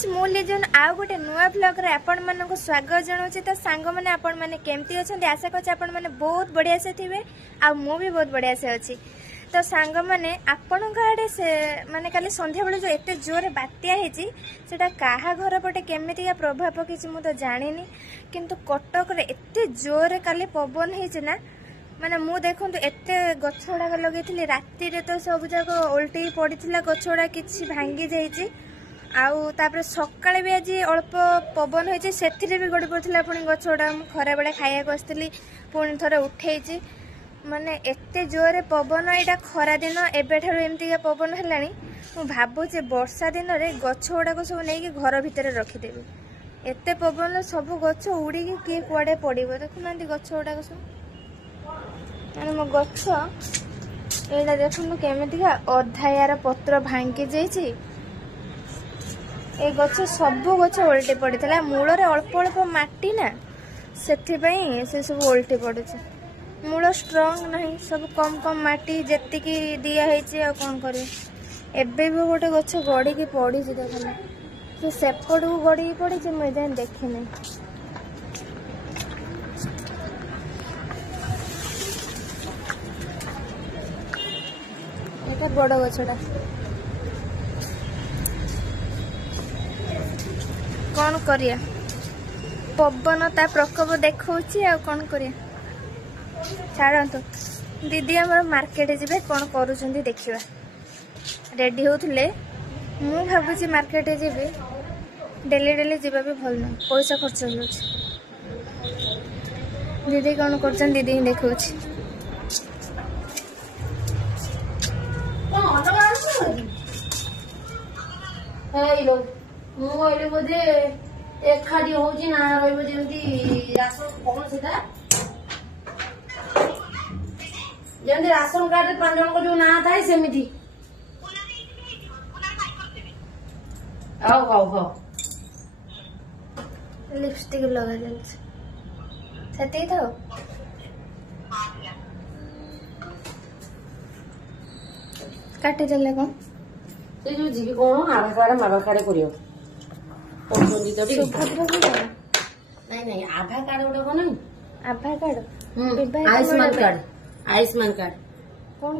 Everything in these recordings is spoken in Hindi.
फ्रेंड्स मु लिजन आउ गोटे नुआ ब्लॉग रे आपण मानको स्वागत जणाउछि। त सांग माने आपण माने केमती अछन्ती आशा करछि आपण माने बहुत बढ़िया से थिबे आ मु भी बहुत बढ़िया से अछि। तो सांग माने आपण गाडे से माने काली संध्या बेले जो एते जोरे बात्या हेछि सेटा काहा घर पटे केमिति का प्रभाव पकिछि मु तो जानिनी, किंतु कटक रे एते जोरे काली पवन हेछि ना माने मु देखंतु एते गछोडा लगेथिली राती रे तो सब जाक उल्टी पड़िथिला गछोडा किछि भांगी जाइछि आउ तापर सकाळे भी आज अल्प पवन होइछि सेथिरे भी गडी पड़थिला पुणी गछोडा मु खरा बेले खाइया को आस्थिली पुणी थरे उठेइछि माने एते जोरे पवन एटा खरा दिन एबे ठारु एमती का पवन हेलानी मु भाबुछि वर्षा दिन रे गछोडा को सब नेकी घर भितरे रखि देबी। एते पवन सब गछ उड़ी के के कुआडे पड़िबो देखुनांती गछोडा को सब माने मो गछ एटा देखुनु केमिति का अधा यार पत्र भांगी जाइछि। ए गछ सब गछ उल्टी पड़ता मूल अल्प अल्प माटी ना से सब उल्टी पड़े मूल स्ट्रंग नहीं सब कम कम माटी जेति दिया है कौन कर एबे भी गोटे गछ गड़ी की पड़ी देखना से सेपट को गड़ी पड़ी मुझे देखनी एटा बड़ गछटा कौन करिया पवन ता प्रकोप देखौछि आ कौन करिया छाड़ंतु दीदी हमर मार्केट जिबे कौन करूछंती देखिबा रेडी होथले मु भाबुछि मार्केट जिबे डेली डेली जिबा भी भल न पैसा खर्च होछ दीदी कौन करछन दीदी ही देखौछि हेलो मुझे बोधे एखादी होची ना रहिबो जेमती राशन कोन सेटा जेमती राशन कार्ड रे 5 जन को जो ना थाए सेमिति आओ लिपस्टिक लगा देछ सेते थाओ काटे देले कोन से जो जीवी कोन आधा कार्ड करियो नहीं आभा कार्ड गोटे कौन आभा कार्ड आयुष्मान कार्ड कौन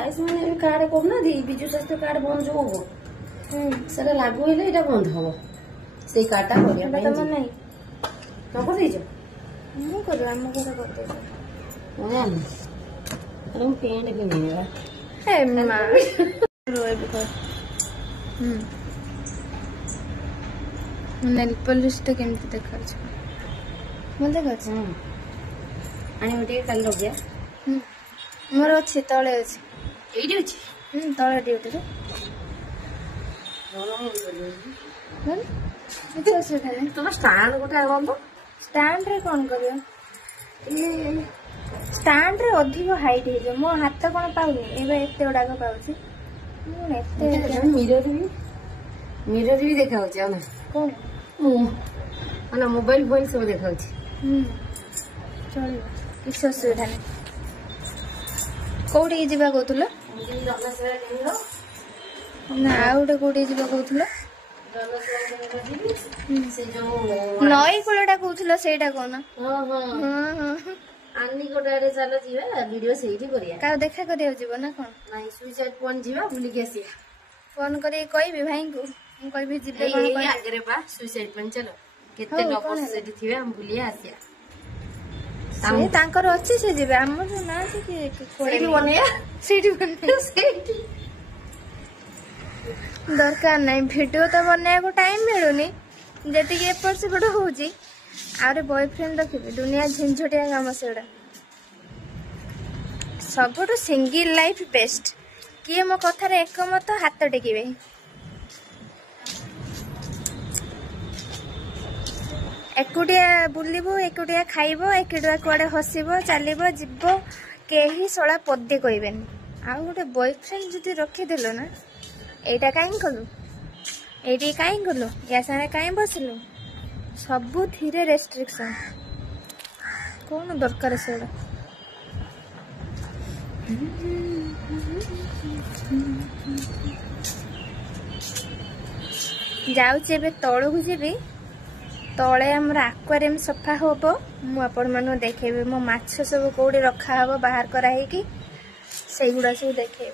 आयुष्मान कार्ड कौन ना विजु स्वास्थ्य कार्ड बंद जो हम सेटा लागू हेले एटा बंद हबो से कार्डटा करिया तम नहीं न कर देजो मु कर हम घर कर देजो अरे हम पेंट भी नहीं है ए मां रोए बिको नेल पॉलिश तो केमती देखा मन देखा आनी गोटे काल लगिया मोर अच्छी तले अच्छी एइडी अछि तले ड्यूटी रे किसी असुविधा नहीं तुम स्टैंड गोटे आगम तो स्टैंड रे कौन करियो स्टैंड रे अधिक हाइट हे मो हाथ कौन पाउनी एबे एते बडा को पाउची मु एते मिरर भी देखा होची ना कौन ना मोबाइल फोन सब देखा होची चल किसी असुविधा नहीं कोठी जीवा कहतुलो ना आ गोटे कोठी जीवा कहतुलो से जो नई कूलटा कहतुलो सेटा कोन आनी गोटारे चलो जीवा वीडियो सेठी करिया का देखा करिया जीव ना कोन नहीं सुइसाइड पॉइंट जीवा बुली के आसिया फोन करी कहबी भाई को हम कहबी जिबे कोन ए आगरे बा सुइसाइड पॉइंट चलो केते लोक सेठी थिवे हम बुलिया आसिया से तांकर अछि से जिबे हमर ना से कि सेठी बनेया सेठी दरकार नहीं वीडियो तो बनने को टाइम मिलूनी जति के एपर से बड़ होजी आरे बॉयफ्रेंड रखिबे दुनिया झिनझटिया काम सेडा सबटो सिंगल लाइफ बेस्ट किए मो कथारे एकमत हाथ टेकिबे एकुटिया बुलिबो एकुटिया खाइबो एकुटिया कुआडे हसिबो चालिबो जिबो केही सोला पद्दे कहबेन आ गोटे बॉयफ्रेंड जति रखि देलो ना एटा काई कलु एटी काई कलु या सारे काई बसलु सबु धीरे रेस्ट्रिक्शन कौन दरकार सेडा जाऊँचे एबे तलू जीवी तले आमर आक्वारियम सफा हम मुझे देखेबी मो माछ सब कौड़ी रखा हम बाहर कराई से गुड़ा सब देखे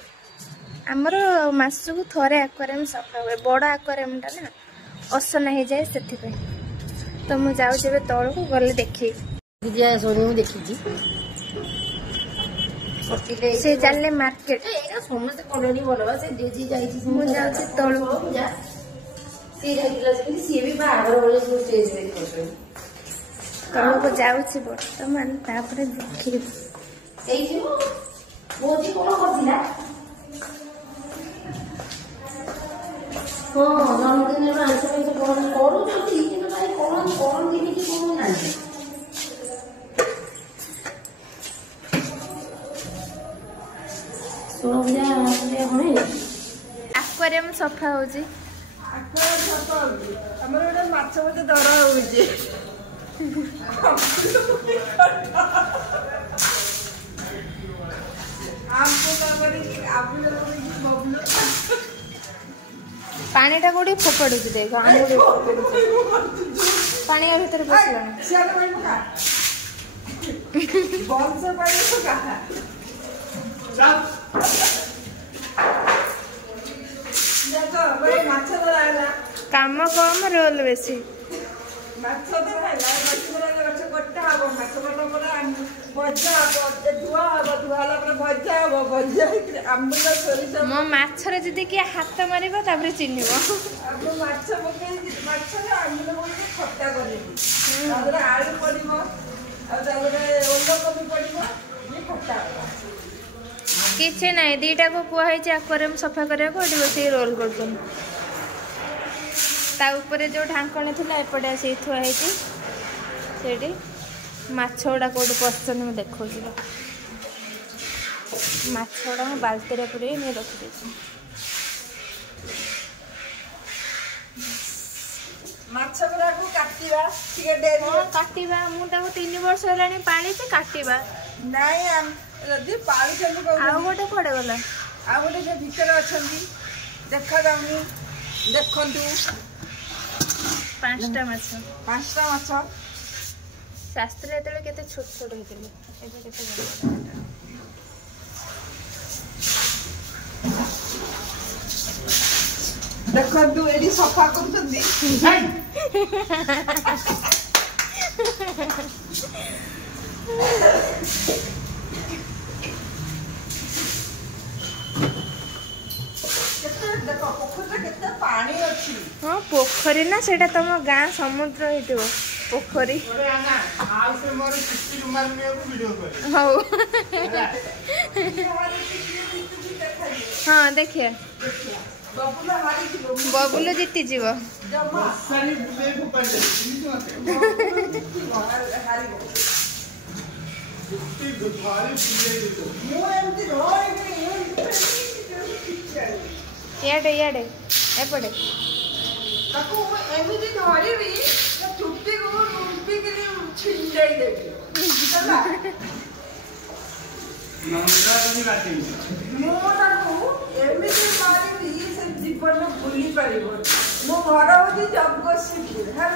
आमर मासकू थरे आक्वारियम सफा हुए बड़ आक्वारियम टा ना असना हो जाए से तो मुझे जाऊँचे तलू को गले देखे से जाले मार्केट समस्त कलोनी बोलवा से देजी जाईची मुझे जाऊँचे तलू सी भी बाहर वाले सब स्टेज पे करते तलू को जाऊँचे बर्तमान तापर देखी एई जो मोदी कोन करथिला हां जन्मदिन में आंसर में कोन करू जल्दी कि भाई कोन दिन की कोन नाही तो बुझा हणे आक्वारियम सफा होजी ଆମର ଗୋଟେ ମାଛ ଗୋଟେ ଦର ହଉଛି पानी टा कोड़ी फोपड़ी देख आमुड़ी पानी भीतर पसलानी काम कम रोल बेसी मो माछरे जदि किए हाथ मारिब तापर चिन्हिब किसी ना दीटा को कहुई आक्वारियम सफा करने को बस रोल कर जो ढांकणी थी एपटे आसी थुआई से माछ गुड़ा कौट पसंद मुझे देखा माछ गुड़ा बाल्टी पूरे नहीं रखी काटिबा मुझे 3 वर्ष है पाली काटिबा आउ गोटे पड़े गला आ गोटे भीतर अच्छा देखा जाऊनी देखु 5टा माछ शास्त्री ये केते छोट छोट होते देखु ये सफा कर हाँ पोखरी ना सेटा तुम गाँ समुद्र हो पोखरी हाँ देखिए बबुल जीति जीव इे इे एपटे जीवन भूली पार मो घर हूँ जगतसिंहपुर है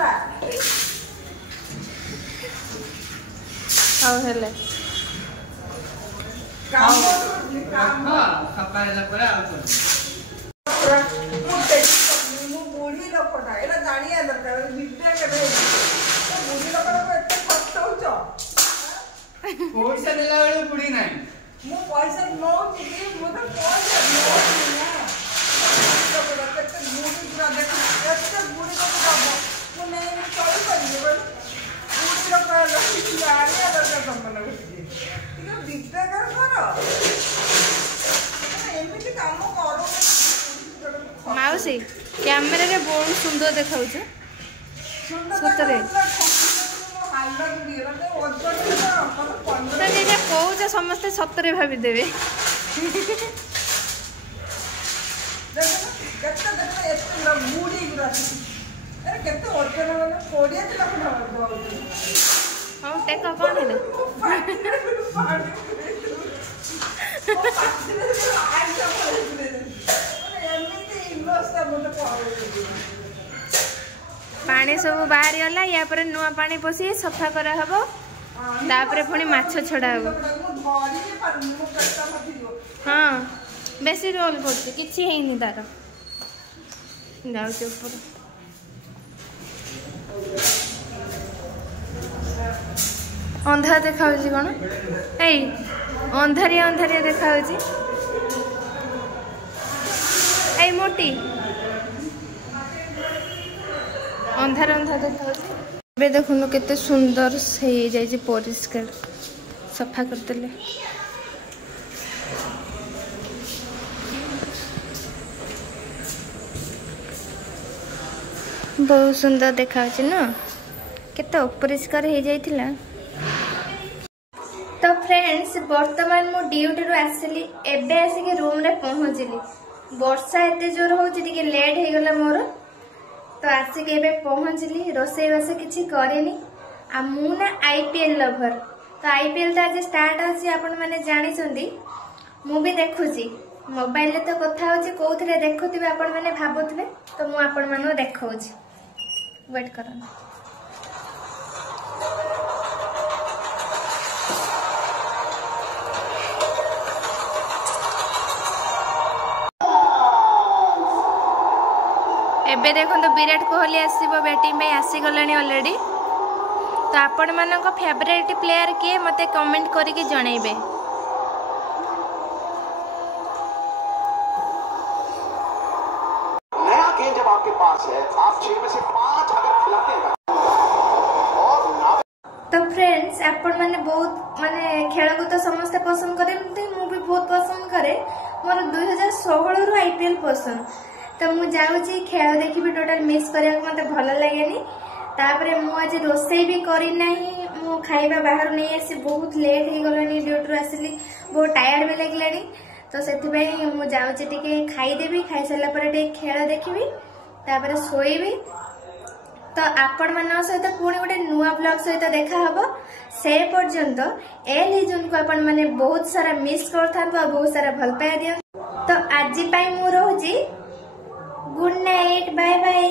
बुढ़ी लोकटा ये जाना दरकार विद्या के बुढ़ी लोक एत खर्च हो पैसा देला बेले बुढ़ी ना मु पैसा नौ मुझे पैसा माउसी कैमेरा रे बहुत सुंदर देखा सतरे कौच समस्ते सतरे भाविदेवे हाँ टेक कौन पानी सब बाहरी गला या पर नुआ पानी पसी सफा करा हबो तापरे पुणी माछ छड़ा हबो हाँ बेसी रोल करछ किछि हेनी तार जाउछ ऊपर अंधार देखा कौन ए अंधारिया अंधारिया देखा ए मोटी अंधार अंधार देखा देखुन केते सुंदर से जाइए परिष्कार सफा करदेले बहुत सुंदर देखा ना केते अपरिष्कार हो जाइथिला। तो फ्रेंड्स वर्तमान मु ड्यूटी रू आसली एबे आसिक रूम रे पहुँचली वर्षा एते जोर होची टिके लेट हो गला मोर तो आसिक एबे पहुँचली रोसई बास किछि करेनी आ मु ना आईपीएल लवर तो आईपीएल तो आज स्टार्ट होची आपण माने जानि छंदी मु भी देखुची मोबाइल रे तो कथा होची कोउथरे देखुथिबे आपण माने भाबुथिबे तो मु आपण मानो देखौची वेट करन एबे देखो तो विराट कोहली आसीबो बैटिंग पे आसीगलानी ऑलरेडी तो आपण मानक फेवरेट प्लेयर किए मते कमेंट करके जणाइबे। नया गेम जब आपके पास है आप 6 में से 5 अगर खिलाते हैं और तो फ्रेंड्स आपण माने बहुत माने खेल को तो समस्त पसंद करे मु भी बहुत पसंद करे मोर 2016 रु आईपीएल पसंद तो मु जाउची खेल देखि भी टोटल मिस करिया मते भलो लागेनी तापरे मु आज रोसई भी करी नाही मु खाइबा बाहर नहीं आसी बहुत लेट हो गलानी ड्यूटी आसली बहुत टायर्ड भी लागलानी तो सेति पई मु जाउची टिके खाई देबी खाई सला पर टिके खेल देखिबी तापरे सोईबी तो आपण मानक सहित पुणी गोटे नुआ ब्लॉग सहित देखा हबो से पर्यंत ए लीजन को आपण माने बहुत सारा मिस करथांतु आ बहुत सारा भल पाया दियन तो आज पई मु रहूची गुड नाइट बाय बाय।